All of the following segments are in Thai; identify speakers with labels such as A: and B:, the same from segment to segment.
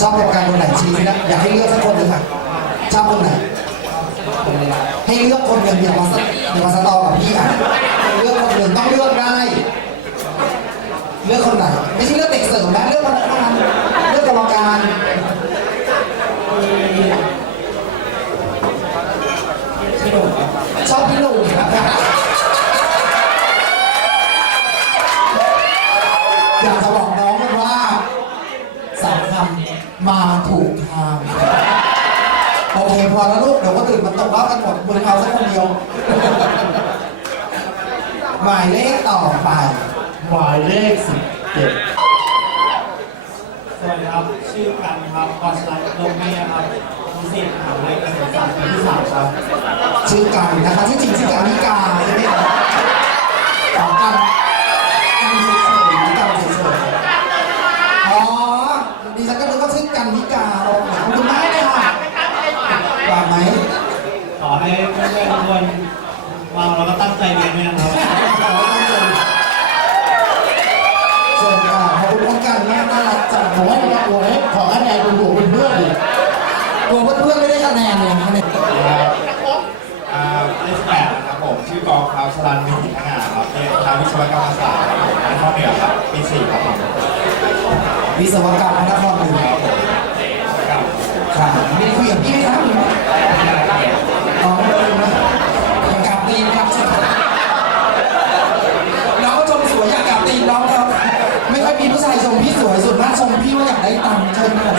A: ชอบแบบการคนไหนชี้นะ อยากให้เลือกสักคนหนึ่งค่ะชอบคนไหน ให้เลือกคนหนึ่งอย่ามาสอย่ามาสตอกับพี่อะเลือกคนหนึ่งต้องเลือกได้ เลือกคนไหน ไม่ใช่เลือกเด็กเสริมนะเลือกพนักงานเลือกกรรมการชอบพี่หนุ่มนะคะอยากจะบอกน้องกันว่าสามคำมาถูกทาง โอเคพอแล้วลูกเดี๋ยวก็ตื่นมาต กรอบกันหมดมึงเอาสักคนเดียว หมายเลขต่อไป
B: หมายเลขสิบเจ็ด
C: สวัสดีครับ ชื่อกันครับกอชลัดลงเมียครับนิสิตมหาวิทยาลัยเกษตรศาสตร์ปีที่สามครับ
A: ชื่อกันนะคะที่จริงชื่อกันนิกาใช่ไหมครับขอกันกันเฉยๆกันเฉยๆอ๋อดิฉันก็นึกว่าชื่อกันนิกาขอบคุณมากเลยค่ะวางไหม
C: ขอให้เพื่อนๆทุกคนวางแล้วก็ตั้งใจเรียนด้วยนะครับ
A: ขอให้ตั้งใจเชิญค่ะขอบคุณน้องกันมากน่า รักจัง
B: ผมว่าจะโอ้ยขอคะแนนคุณบวเป็นเพื่อนดิ
A: กลัวเพื่อนๆไม่ได้คะแนนเลยคะเนี่ย
D: อ่าเลขแปดนะครับผมชื่อกองครับสรันวิถีทางาครับเป็นคณะวิศวกรรมศาสตร์ครับผมอันข้อเหนือครับปีสี่ครับผม
A: วิศวกรรมนครหนึ่ง
D: ครับ
A: ค่ะมีคุยกับพี่ไหมครับอ๋อไม่คุยนะอยากกลับตีนครับน้องก็ชมสวยอยากกลับตีนน้องครับไม่ค่อยมีผู้ชายชม พี่สวยสุดนมาชมพี่ว่าอยากได้ตังค์เชิญค่ะ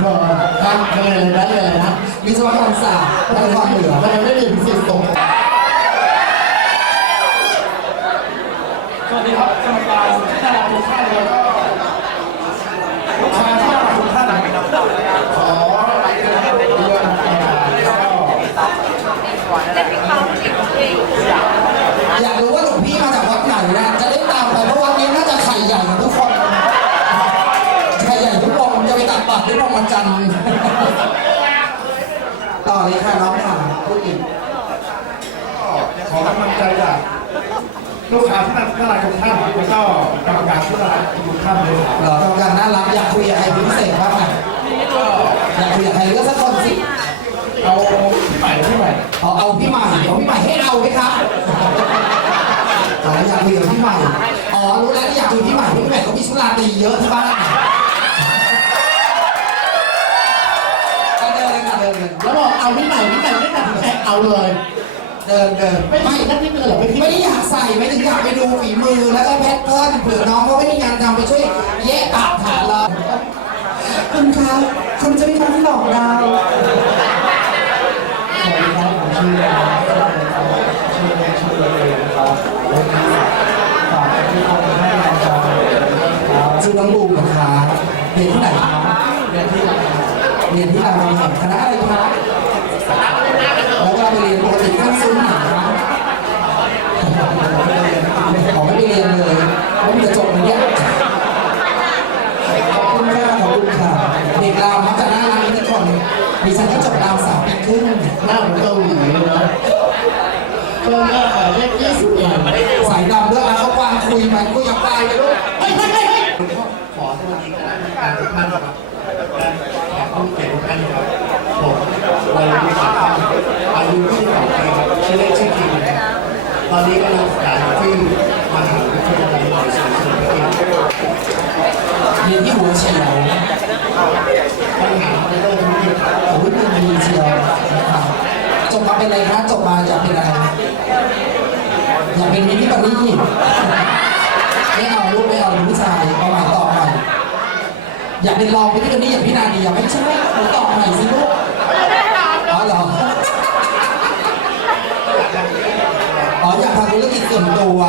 B: เออครับเรียนอะไรนะเรียนอะไรนะ
A: วิศวกรรมศาสตร์นครเหนือ
B: ทำไมไม่เรียนพิเศษตรง
C: สวัสดีครับกรรมการท่านทุกท่านเล้วก็ลูกค้าที่น่ารักทุกท่านนะครับ
B: ขอเรียนเรียนแล้วก็
A: อยากรู้ว่าหลวงพี่มาจากวัดไหนนะจะได้ตามไปเพราะวัดนี้น่าจะไข่ใหญ่กันทุกคนไข่ใหญ่ทุกองค์จะไปตักบาตรด้ วยพรหมจันทรย์ต่อเลยค่ะน้องค่ะพูดอีก
D: ขอกำลังใจจากลูกค้าที่น่ารักทุกท่านแล้วก็กรรมการที่น่ารักทุกท่านเลยครับ
A: เหรอกรรมการน่ารักอยากคุยกับใครเป็นพิเศษบ้างอะอยากคุยกับใครเลือกสักคนสิ
D: เอาพี่ใหม่พี่ใหม่
A: เอาเอาพี่ใหม่เอาพี่ใหม่ให้เอาไหมครับอ๋ออยากคุยกับพี่ใหม่อ๋อรู้แล้วที่อยากคุยกับพี่ใหม่พี่ใหม่เขามีชุดราตรีเยอะที่บ้าน
B: แล้วบอกเอาพี่ใหม่พี่ใหม่ไม่ตัดสินใจเอาเลย
A: เดินเดิน
B: ไม่
A: ไม่
B: คิดนั่นนี่เป็นหรอไม่คิด
A: ไม่ได้อยากใส่ไม่ถึงอยากไปดูฝีมือแล้วก็แพทเทิร์นเผื่อน้องเขาไม่มีงานทำไปช่วยแยกปากฐานเราคุณคะคุณจะไม่ทำให้หลอกเรา
B: ขอบคุณครับขอบคุณครับเล่นชื่อเลยนะครับวันนี้ฝากทุกคนให้กำลังใจครับ
A: ชื่อน้องบูมนะคะเรียนที่ไหนคะ
B: เรียนที่ไหนครับ
A: เรียนที่รามคำแหงคณะอะไรคะแล้วก็ไปเรียนปกติขั้นซุ้มหนังคะขอไม่ไปเรียนเลยไม่มีจะจบอย่างเงี้ยขอบคุณค่ะขอบคุณค่ะเด็กรามมักจะน่ารักทุกคน ดิฉันก็จบรามสามปีครึ่ง
B: หน้าเหมือนเกาหลีเลยนะเพิ่มก็หมายเลขยี่สิบเอ็ด
A: สายดำด้วยเอาเขากวางคุยไปคุยกับปลายไปลูกเฮ้ยเฮ้ยเฮ้ย
D: ขอสวัสดีคณะกรรมการทุกท่านครับและแขกผู้เกียรติทุกท่านครับผมวัยรุ่นสามอายุ22ปีครับชื่อเล่นชื่อทีมนะครับตอนนี้กำลังศึกษาที่มหาวิทยาลัยมอญสุนทรภูเก็ต
A: เรียนที่หัวเฉียว
D: ปัญหาในเรื่องธุรกิจครับ
A: โอ้ยเรียนดีเชียวนะครับจบมาเป็นอะไรคะจบมาจะ เป็นอะไรอยากเป็นมินิบันนี่ไม่เอาลูกไม่เอาผู้ชายเอาหมาตอบหน่อยอยากเป็นรองมินิบันนี่อย่างพี่นาดีอยากไม่ใช่หนูตอบหน่อยสิลูกอ๋อเหรออ๋ออยากทำธุรกิจส่วนตัว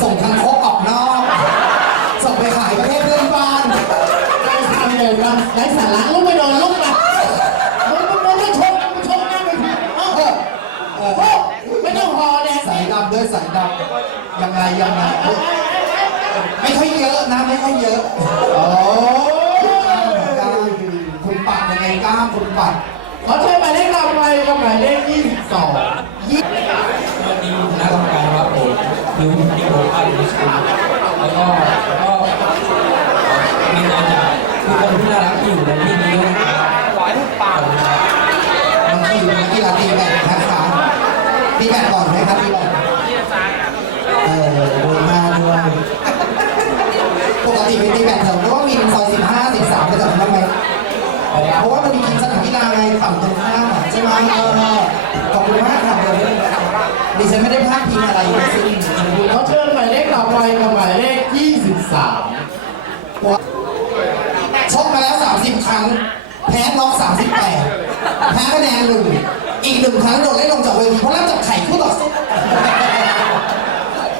A: ส่งทางโคกออกนอก ส่งไปขายประเทศเพื่อนบ้าน
B: ได้ทำเลยนะไร้สาระ ไงยั
A: งไงไม่ค่อยเยอะนะไม่ค่อยเยอะโอ้กล้ามคุณปัดยังไงกล้ามคุณปัด
B: ขอเชิญหมายเลขเราไปกับหมายเลขยี่สิบสอง
A: ยี่ส
E: วันนี้คณะกรรมการครับผมคือที่ผมอ่านในสกูลแล้วก็ก็มีมาจากทุกคนที่น่ารักอยู่ในที่นี้ด้วยนะครับ
A: บางทีนักกีฬาตีแบดนะคะตีแบดก่อนไหมครับตีแบดเออรวยมากด้วย ปกติไปตีแบดแถวเพราะว่ามีซอยสิบห้าสิบสามไปแถวนั้นบ้างไหม เพราะว่ามันมีสนามกีฬาไงฝั่งตรงข้ามอะใช่ไหมเออขอบคุณมากครับเดี๋ยวนี้ดิฉันไม่ได้พลาดพิงอะไรทั้งสิ้น
D: เขาเชิญหมายเลขต่อไปกับหมายเลข 23
A: ชกมาแล้ว 30 ครั้ง แพ้น็อก38แพ้คะแนนหนึ่งอีกหนึ่งครั้งโดนไล่ลงจากเวทีเพราะรับจับไข่คู่ต่อสู้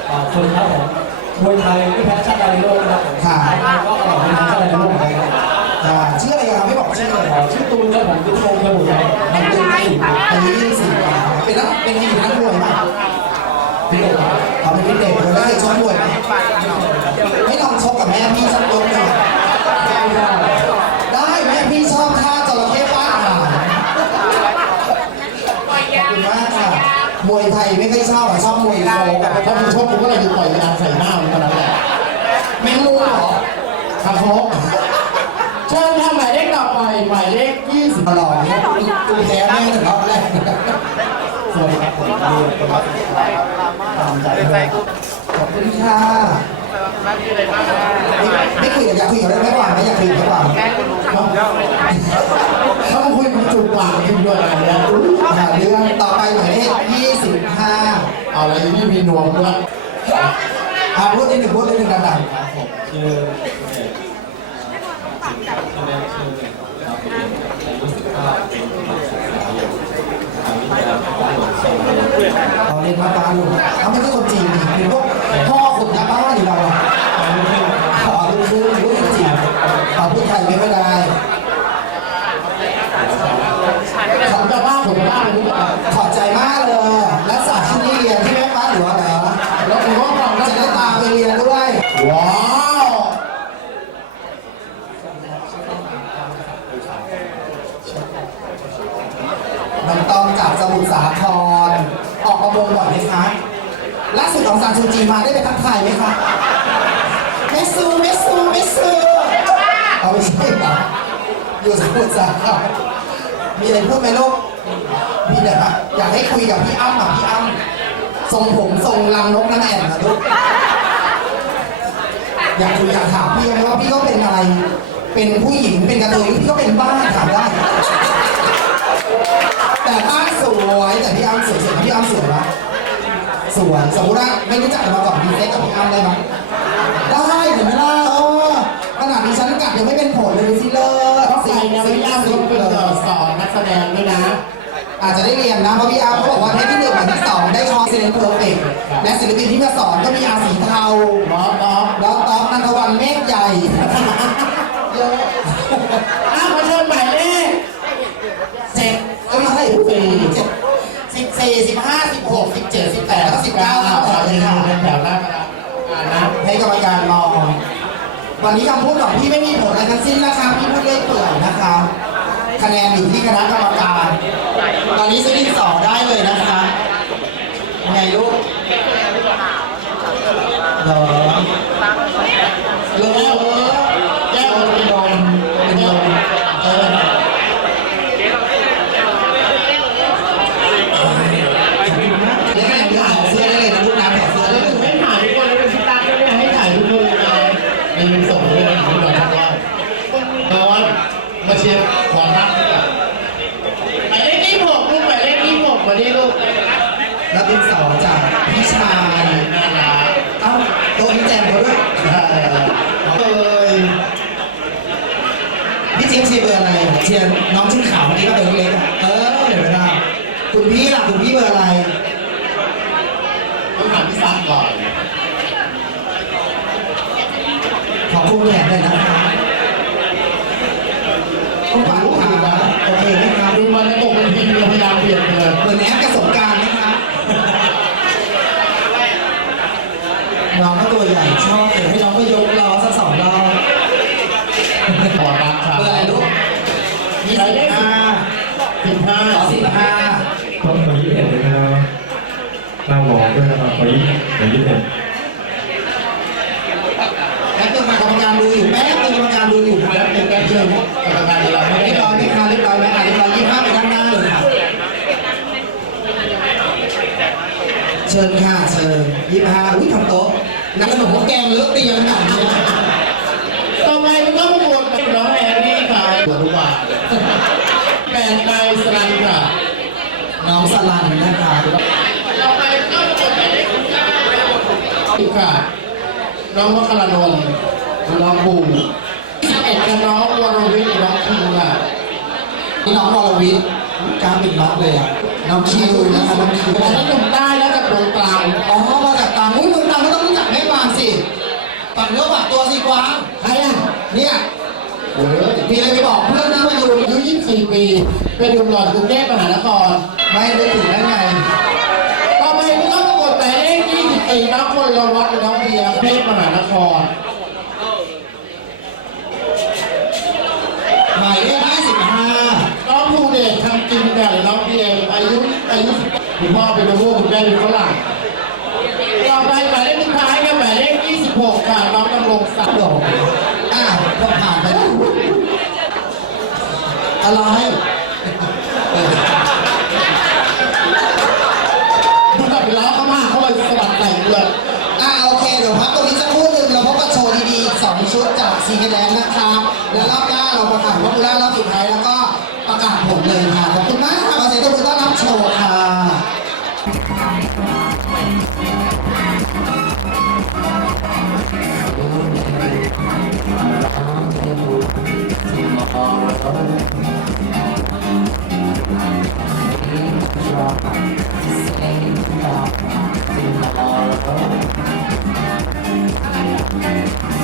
B: ขอบคุณครับผมมวยไทยไม่แพ้ชาติใดในโลกนะครับผม
A: ค่ะ
B: ก็ ครับผมตุ้นโมงครับผมครับ
A: มันเป็นสี่อายุยี่สิบเป็นนักเป็นอดีตนักมวยไหม
B: พี่เด็กครับ
A: เขาเป็นพิเศษเลยได้ชกมวยไหมไม่ลองชกกับแม่พี่สักยกหนึ่งได้แม่พี่ชอบท่าจระเข้ฟาดหาขอบคุณมากค่ะมวยไทยไม่ค่อยชอบอะชอบมวยโคกับ
D: ถ้าคุณชอบคุณก็เลยจะต่อยยางใส่หน้ามันเท่านั้นแหละ
A: แมงมุมเหรอ
D: คางคกเชิญท่านหมายเลขต่ อไปหมายเลข20
A: อร่อยเนี่ยกูแพ้แม่งถึงรอบแรก
B: สวัสดีครับผมเรียนเป็นตามใจด้วย
A: ขอบคุณค่ะไม่คุยอยากคุยกับแม่กวางไหมอยากคุยกับแม่กวาง
D: เขาคุยกับจูบปากจริงด้วยอะไรเนี่ย
A: หาเรื่องต่อไปหมายเลข25
D: เอาอะไรที่มีนวมด้วย
A: อาพูดนิดหนึ่งพูดนิดหนึ่งดัง
B: ครับผมชื่อเด็กชื่อ เล่อครับผมาปีศึกษาอยู่มหาวิทยาลัยของหลวงสงขลา
A: ๆเรียนมาตาลุงเขาไม่ใช่คนจีนนี่เป็นพวกพ่อขุนยาบ้าอยู่เราอะขอลูกซื้อรู้จีนขอพูดไทยไม่ได้
D: ผมจะว่าผมว่ารู้ป่ะ
A: ขอบใจมากเลยรักษาที่นี่เรียนที่แม่ฟ้าหรือว่าอะไรวะ
D: แล้วผมก็ฟัง
A: จะได้ตามไปเรียนด้วย
D: ว้าว
A: น้ำตองจากสมุทรสาคร ออกประมงบ่อยไหมคะ ล่าสุดของซานซูจีมาได้ไปทักทายไหมคะเมสซูเมสซูเมสซูเอาไม่ใช่เหรออยู่สมุทรสาครมีอะไรพูดไหมลูกมีแต่ปะอยากให้คุยกับพี่อ้ำอะพี่อ้ำทรงผมทรงรังนกนั่นแอ่นนะลูกอยากคุยอยากถามพี่ไหมว่าพี่ก็เป็นอะไร เป็นผู้หญิงเป็นกระเทยหรือพี่ก็เป็นบ้าถามได้ แต่บ้านสวยแต่พี่อ้ำสวยสวยพี่อ้ำสวยปะ สวยสมมติว่าไม่รู้จักกันมาก่อนมีเซ็กกับพี่อ้ำได้ไหมได้เห็นไหมล่ะเออขนาดนี้ฉันกัดยังไม่เป็นผลเลยดูสิเลิศ
D: ก็ใส่นะพี่ย่าเขาเป็นเอ่อสอนนักแสดงด้วยนะ
A: อาจจะได้เรียนนะเพราะพี่อ้ำเขาบอกว่าเทปที่หนึ่งกับที่สองได้ชอซีเลนเพอร์เฟกและศิลปินที่มาสอนก็มีอาสีเทา
D: น้องน้อง
A: แล้วต๊อกนันทวันเมฆใหญ่เยอะ
D: อ้าวมาเชิญหมายเลข
A: เจ็ดเอ้ยไม่ใช่สี่เจ็ดสิบสี่สิบห้าสิบหกสิบเจ็ดสิบแปดแล้วก็สิบเก้า
D: เก้า
A: เข้าแถวเลยค่ะ
D: เป็นแถวหน้าอ่านะ
A: ให้กรรมการมองวันนี้คำพูดของพี่ไม่มีผลอะไรทั้งสิ้นนะคะพี่พูดเล่อยเปื่อยนะคะ คะแนนอยู่ที่คณะกรรมการ ตอนนี้ซื้อดินสอได้เลยนะคะไงลูกเหรอเหรอ
D: แก้วเป็นดมเป็นดมเออ
A: เดี๋ยวอย่างเดียวถอดเสื้อได้เลยนะลูกนะถอดเสื้อได้เลย
D: ไม่ถ่ายทุกคนแล้วเป็นสตาร์ก็ไม่ให้ถ่ายทุกคนเลยนะมีส่งด้วยนะทุกคนทุกคนนอนมาเชียร์ขอรับหมายเลขที่หกลูกหมายเลขที่หกมาดิลูก
A: รับดินสอจากพี่ชาย
D: น่ารัก
A: เอ้าตัวนี้แจมเขาด้วย
D: เออ
A: พี่จิ๊บเชียร์เบอร์อะไร เชียร์น้องชุดขาวเมื่อกี้ก็เบอร์เล็กๆอะเออเดี๋ยวเวลา คุณพี่ล่ะคุณพี่เบอร์อะไร
D: ต้องถามพี่ซันก่อน
A: ขอคุมแขนหน่อยนะคะคุณปาลูกขาโอเคไหมครับ
D: ดูมันจะตกเป็นทีมเราพยายามเปลี่ยนเลย
A: เหมือนแอปกับสงกรารไหมคะน้องก็ตัวใหญ่ชอบเดี๋ยวให้น้องไปยกล้อสักสองรอบ
D: ขอรับครับ
A: เบอร์อะไรลูกยี่สิบห้า
D: สิบห้า
A: ขอสิบห้า
F: ต้องขอยี่สิบ เห็นนะครบามองด้วยนะครับขอยิ้มขอยิ้มเห็น
A: แป๊บนึงมาทำงานดูอยู่แป๊บนึงกรรมกานดูอยู่
D: แป๊บนึงแป๊บเดียวกรรมการ
A: จะรับเรียบรอที่มคาเรียบ
D: ร้อไหมอะเรียบร้อยยิ้มห้าไปข้างหน้าเลยเชิ
A: ญค่ะเชิญยี่มห้า
D: อุ้ยทำโต๊ะนั่งขนมแกงเลอกเตียงค่ะ น้องวัครานนท์น้องบูสิบเอ็ดกับน้องวรวิทย์น้องคิวค่ะ
A: นี่น้องวรวิทย์กล้ารปิดม็อกเลยอะน้องคิวนะคะน้องคิว
D: อันนี้หนุ่มใต้แล้วกับดวงกลาง
A: อ๋อมาจากต่างอุ้ยเมืองต่างก็ต้องรู้จักแม่กวางสิฝั่งเนื้อฝากตัวสิกวางใครอะเนี่ย
D: โอ้ย
A: มีอะไรไปบอกเพื่อนนะมาอยู่
D: อายุ24ปีเป็นหนุ่มหล่อกรุงเทพมหานคร
A: ไม่ได้ถึงได้ไง
D: ต่อไปก็ประกวดหมายเลข24น้องคนละวัดน้อง เทพมหานคร
A: หมายเลขห้าสิบห้า
D: น้องภูเดชทำกินกันน้องเบียร์อายุอายุคุณพ่อเป็นลูกคุณแม่เป็นฝรั่งต่อไปหมายเลขสุดท้ายกับหมายเลข26ค่ะน้องดำรงศักดิ์
A: โดดอะก็ผ่านไปแล้วอะไร
D: ซีกัแด
A: งนะครับแล้วรอบหน้าเราประกาศว่าผู้ล่ารอบสุดท้ายแล้วก็ประกาศผมเลยค่ะขอบคุณมากค่ะขอเซียงตบมือต้อนรับโชว์ค่ะ Thank you.